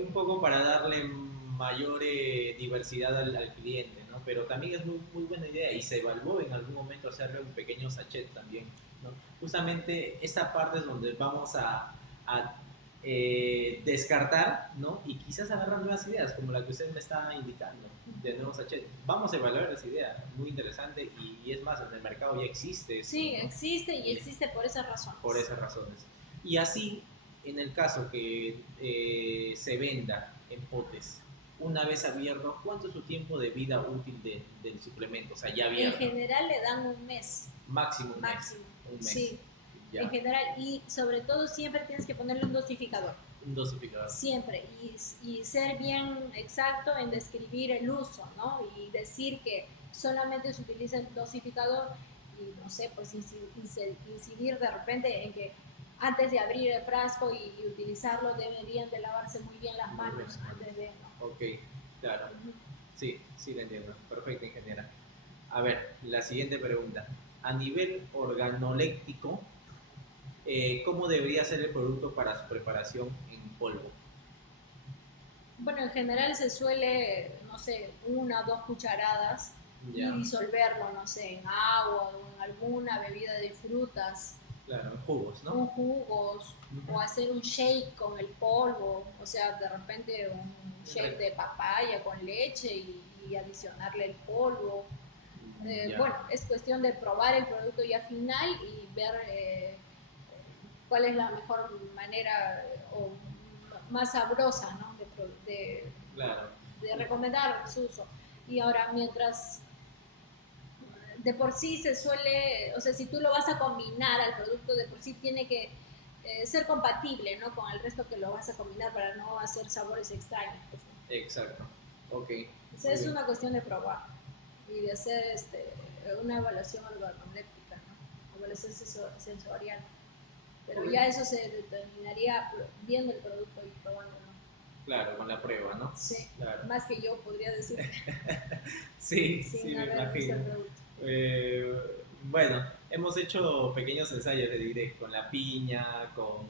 Un poco para darle mayor diversidad al cliente, ¿no? Pero también es muy, muy buena idea, y se evaluó en algún momento hacerle un pequeño sachet también, ¿no? Justamente esta parte es donde vamos a descartar, ¿no? Y quizás agarrar nuevas ideas, como la que usted me está indicando, de nuevos sachets. Vamos a evaluar esa idea, muy interesante, y es más, en el mercado ya existe esto, Sí, ¿no? existe, y existe por esas razones. Por esas razones. Y así, en el caso que se venda en potes, una vez abierto, ¿cuánto es su tiempo de vida útil del suplemento? O sea, ya En abierto. general le dan un mes. Máximo un Máximo. mes. Un mes. Sí. Ya. En general, y sobre todo siempre tienes que ponerle un dosificador. Un dosificador. Siempre, y ser bien exacto en describir el uso, ¿no? Y decir que solamente se utiliza el dosificador, y no sé, pues incidir de repente en que antes de abrir el frasco y utilizarlo deberían de lavarse muy bien las manos antes de, ¿no? Ok, claro. Sí, sí lo entiendo. Perfecto, ingeniera. A ver, la siguiente pregunta. A nivel organoléptico, ¿cómo debería ser el producto para su preparación en polvo? Bueno, en general se suele, no sé, 1 o 2 cucharadas, Ya. y disolverlo, no sé, en agua o en alguna bebida de frutas, Claro, en jugos, ¿no? o jugos, o hacer un shake con el polvo, o sea, de repente un shake de papaya con leche y adicionarle el polvo. Bueno, es cuestión de probar el producto ya final y ver cuál es la mejor manera o más sabrosa, ¿no? Claro. de recomendar su uso. Y ahora, mientras de por sí se suele, o sea, si tú lo vas a combinar al producto, de por sí tiene que ser compatible, ¿no? Con el resto que lo vas a combinar, para no hacer sabores extraños, pues, ¿no? Exacto. Ok. O sea, es una cuestión de probar y de hacer una evaluación organoléptica, ¿no? Evaluación sensorial. Pero ya eso se determinaría viendo el producto y probándolo. Claro, con la prueba, ¿no? Sí, claro. más que yo podría decir. Sí, Sin sí, me haber visto imagino. el producto. Bueno, hemos hecho pequeños ensayos, le diré, con la piña, con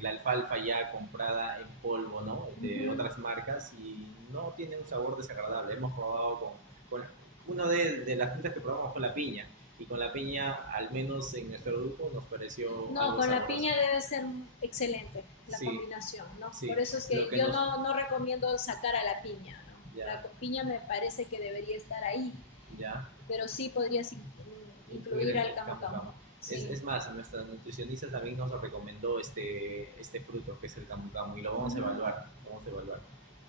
la alfalfa ya comprada en polvo, ¿no? De Ujú. otras marcas y no tiene un sabor desagradable. Hemos probado con uno de las frutas que probamos fue la piña y con la piña, al menos en nuestro grupo, nos pareció No, algo con la sabroso. piña debe ser excelente la Sí, combinación, ¿no? Por sí, eso es lo que que yo nos... no recomiendo sacar a la piña, ¿no? La Ya, piña me parece que debería estar ahí, ya. pero sí podrías Incluir incluir al el camu camu camu. camu. Sí. Es más, nuestra nutricionista también nos recomendó este fruto que es el camu camu y lo vamos a Ujú. evaluar. Vamos a evaluar.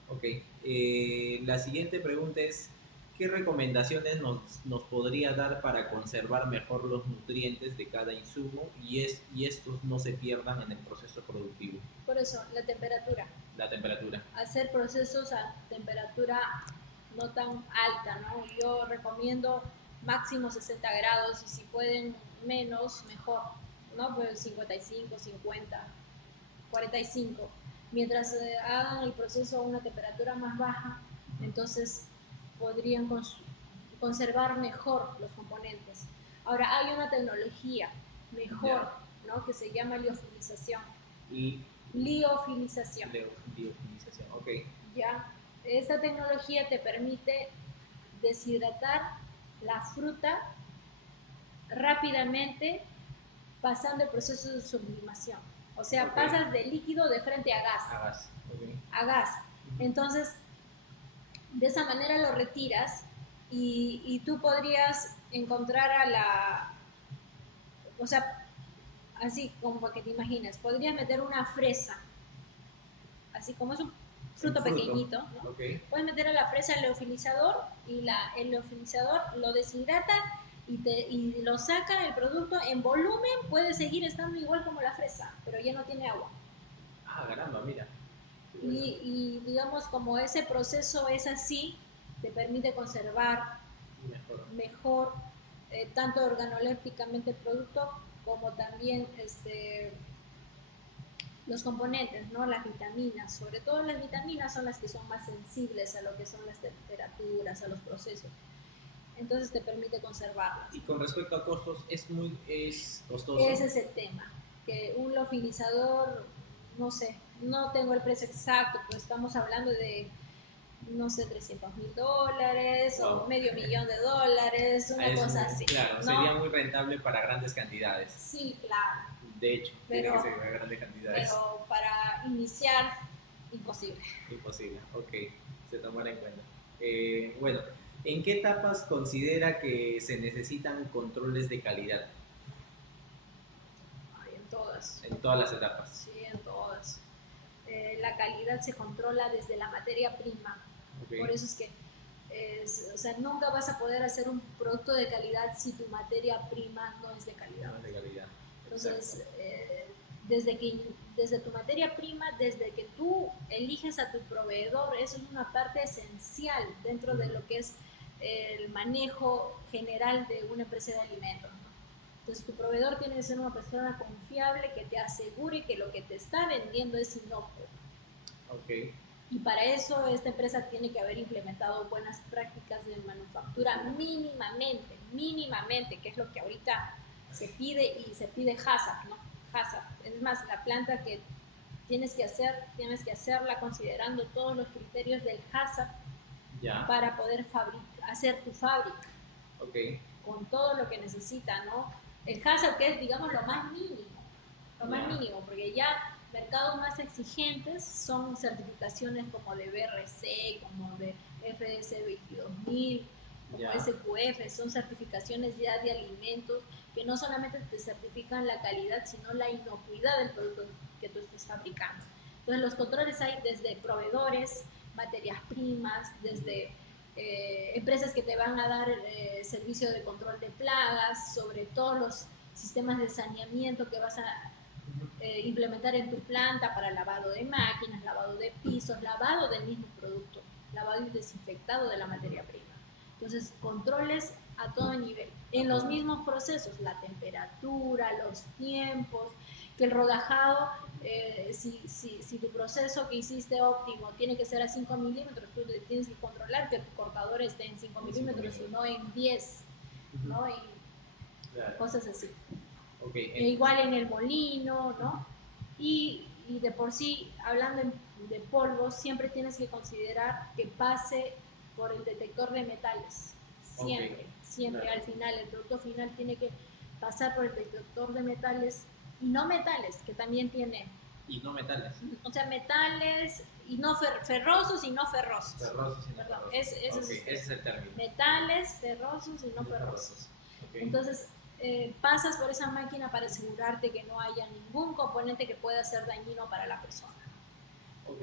Ok, la siguiente pregunta es, ¿qué recomendaciones nos podría dar para conservar mejor los nutrientes de cada insumo y estos no se pierdan en el proceso productivo? Por eso, la temperatura. La temperatura. Hacer procesos a temperatura no tan alta, ¿no? Yo recomiendo máximo 60 grados y si pueden menos, mejor, ¿no? Pues 55, 50, 45. Mientras hagan el proceso a una temperatura más baja, entonces podrían conservar mejor los componentes. Ahora hay una tecnología mejor, Ya. ¿no? Que se llama liofilización. Y Liofilización. liofilización. Ok. ¿Ya? Esta tecnología te permite deshidratar la fruta rápidamente pasando el proceso de sublimación. O sea, Ok. pasas de líquido de frente a gas. Hagas. Ok. A gas. Ujú. Entonces, de esa manera lo retiras y tú podrías encontrar a la... O sea, así como para que te imagines, podrías meter una fresa así como es un En fruto fruto. pequeñito, ¿no? Ok. Puedes meter a la fresa al leofilizador y el leofilizador lo deshidrata y lo saca el producto en volumen, puede seguir estando igual como la fresa, pero ya no tiene agua. Ah, caramba, mira. Qué bueno. Y digamos, como ese proceso es así, te permite conservar Mejor. mejor tanto organolépticamente el producto como también los componentes, ¿no? Las vitaminas, sobre todo las vitaminas son las que son más sensibles a lo que son las temperaturas, a los procesos. Entonces te permite conservarlas. Y con respecto a costos, es costoso. Ese es el tema, que un lofilizador, no sé, no tengo el precio exacto, pero estamos hablando de, no sé, $300,000 o Wow. $500,000, una cosa así, Claro, sería ¿no? muy rentable para grandes cantidades. Sí, claro, De hecho, tiene que pero, ser para grandes cantidades. pero para iniciar, imposible. Imposible. Ok, se tomará en cuenta. Bueno, ¿en qué etapas considera que se necesitan controles de calidad? Ay, en todas. En todas las etapas. Sí, en todas. La calidad se controla desde la materia prima. Ok, Por eso es que, o sea, nunca vas a poder hacer un producto de calidad si tu materia prima no es de calidad. no es de calidad. Exacto. Entonces, desde tu materia prima, desde que tú eliges a tu proveedor, eso es una parte esencial dentro de lo que es el manejo general de una empresa de alimentos, ¿no? Entonces, tu proveedor tiene que ser una persona confiable que te asegure que lo que te está vendiendo es inocuo. Ok, Y para eso esta empresa tiene que haber implementado buenas prácticas de manufactura cultura. mínimamente, que es lo que ahorita se pide y se pide HACCP, ¿no? HACCP. Es más, la planta que tienes que hacerla considerando todos los criterios del HACCP Ya, para poder hacer tu fábrica ok. con todo lo que necesita, ¿no? El HACCP que es, digamos, lo más Ya, mínimo, porque ya mercados más exigentes son certificaciones como de BRC, como de FS 22000, como ya. SQF, son certificaciones ya de alimentos que no solamente te certifican la calidad, sino la inocuidad del producto que tú estés fabricando. Entonces los controles hay desde proveedores, materias primas, desde empresas que te van a dar servicio de control de plagas, sobre todos los sistemas de saneamiento que vas a implementar en tu planta para lavado de máquinas, lavado de pisos, lavado del mismo producto, lavado y desinfectado de la materia prima. Entonces, controles a todo nivel, en los mismos procesos, la temperatura, los tiempos, que el rodajado, si tu proceso que hiciste óptimo tiene que ser a 5 milímetros, tú le tienes que controlar que tu cortador esté en 5 En 5 milímetros y minutos. no en 10. ¿no? Y Claro. cosas así. Okay. E igual en el molino, ¿no? Y de por sí, hablando de polvos, siempre tienes que considerar que pase por el detector de metales. Siempre, Okay. siempre Claro. al final, el producto final tiene que pasar por el detector de metales y no metales, que también tiene. Y no metales. O sea, metales y no ferrosos y no ferrosos. Ferrosos y no Perdón, ferrosos. ese Es el término. Metales, ferrosos y no ferrosos. Okay. Entonces, pasas por esa máquina para asegurarte que no haya ningún componente que pueda ser dañino para la persona. Ok,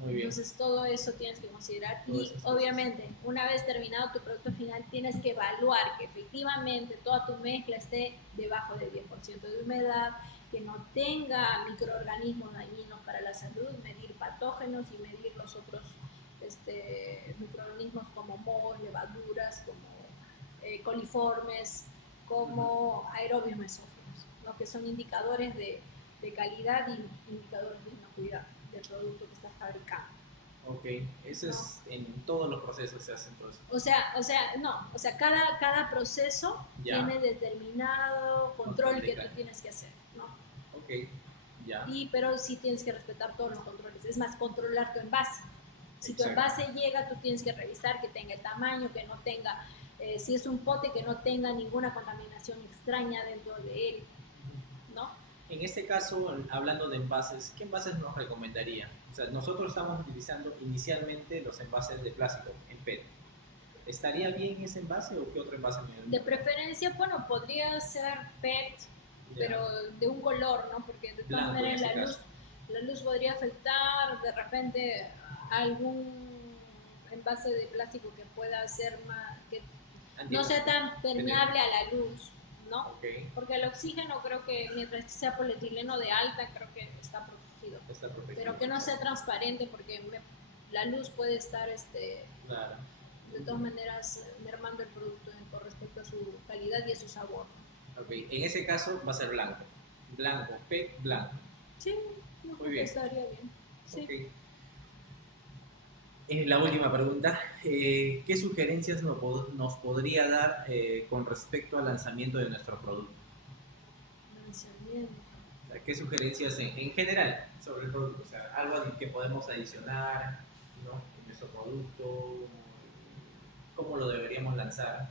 muy bien. Entonces, todo eso tienes que considerar y obviamente, una vez terminado tu producto final, tienes que evaluar que efectivamente toda tu mezcla esté debajo del 10% de humedad, que no tenga microorganismos dañinos para la salud, medir patógenos y medir los otros microorganismos como mohos, levaduras, como coliformes, como aerobios mesófilos, ¿no? Que son indicadores de calidad y indicadores de inocuidad del producto que estás fabricando. Ok, eso es en todos los procesos se hace entonces. Cada proceso tiene determinado control que tú tienes que hacer, ¿no? Ok, ya. Pero sí tienes que respetar todos los controles. Es más, controlar tu envase. Si tu envase llega, tú tienes que revisar que tenga el tamaño, que no tenga, si es un pote, que no tenga ninguna contaminación extraña dentro de él, ¿no? En este caso, hablando de envases, ¿qué envases nos recomendaría? O sea, nosotros estamos utilizando inicialmente los envases de plástico en PET. ¿Estaría bien ese envase o qué otro envase? De preferencia, bueno, podría ser PET, pero de un color, ¿no? Porque de todas maneras la luz podría afectar de repente a algún envase de plástico que pueda ser más, que no sea tan permeable a la luz, ¿no? Okay. Porque el oxígeno creo que mientras sea polietileno de alta, creo que está protegido. Pero que no sea transparente porque la luz puede estar claro. de todas maneras mermando el producto con respecto a su calidad y a su sabor. Ok, en ese caso va a ser blanco. Blanco, PET blanco. Sí, muy bien. Estaría bien. Sí. Okay. La última pregunta, ¿qué sugerencias nos podría dar con respecto al lanzamiento de nuestro producto? Lanzamiento. ¿Qué sugerencias en general sobre el producto? O sea, algo que podemos adicionar, ¿no? En nuestro producto, ¿cómo lo deberíamos lanzar?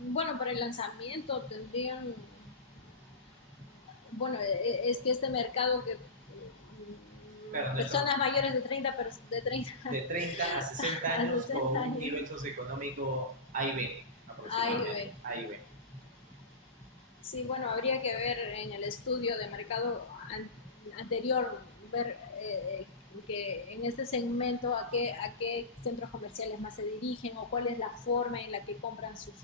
Bueno, para el lanzamiento tendrían, bueno, es que este mercado que claro, personas mayores de 30, de 30, de 30 a 60 años con un nivel socioeconómico A y B, aproximadamente. A y B. Sí, bueno, habría que ver en el estudio de mercado anterior, ver que en este segmento a qué centros comerciales más se dirigen o cuál es la forma en la que compran sus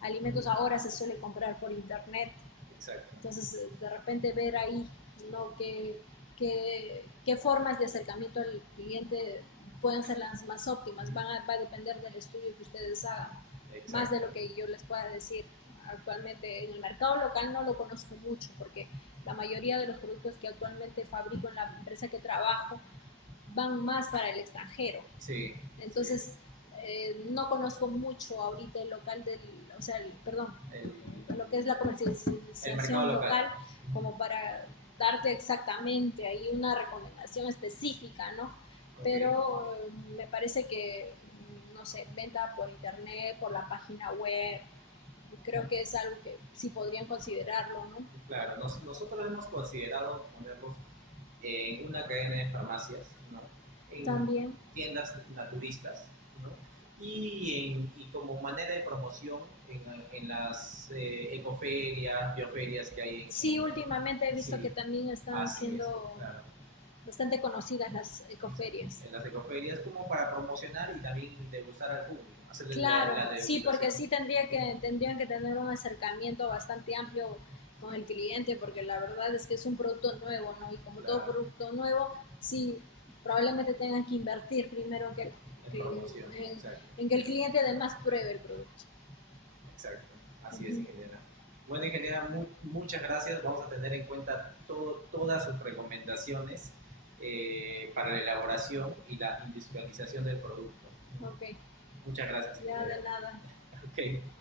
alimentos. Ahora se suele comprar por internet. Exacto. Entonces, de repente ver ahí, ¿no? qué formas de acercamiento al cliente pueden ser las más óptimas. Va a depender del estudio que ustedes hagan. Exacto. Más de lo que yo les pueda decir actualmente. En el mercado local no lo conozco mucho porque la mayoría de los productos que actualmente fabrico en la empresa que trabajo van más para el extranjero. Sí. Entonces, no conozco mucho ahorita el local lo que es la comercialización local, como para darte exactamente ahí una recomendación específica, ¿no? Okay. Pero me parece que, no sé, venta por internet, por la página web, creo que es algo que sí podrían considerarlo, ¿no? Claro, nosotros hemos considerado ponerlos en una cadena de farmacias, ¿no? En también tiendas naturistas, ¿no? Y como manera de promoción en las ecoferias, bioferias que hay. Sí, últimamente he visto que también están siendo bastante conocidas las ecoferias. En las ecoferias como para promocionar y también degustar al público. Claro, sí, porque sí tendrían que tener un acercamiento bastante amplio con el cliente, porque la verdad es que es un producto nuevo, ¿no? Y como todo producto nuevo, sí, probablemente tengan que invertir primero en que el cliente además pruebe el producto. Exacto, así es, ingeniera. Bueno, ingeniera, muchas gracias. Vamos a tener en cuenta todas sus recomendaciones para la elaboración y la industrialización del producto. Ok. Muchas gracias. Ya de nada. Ok.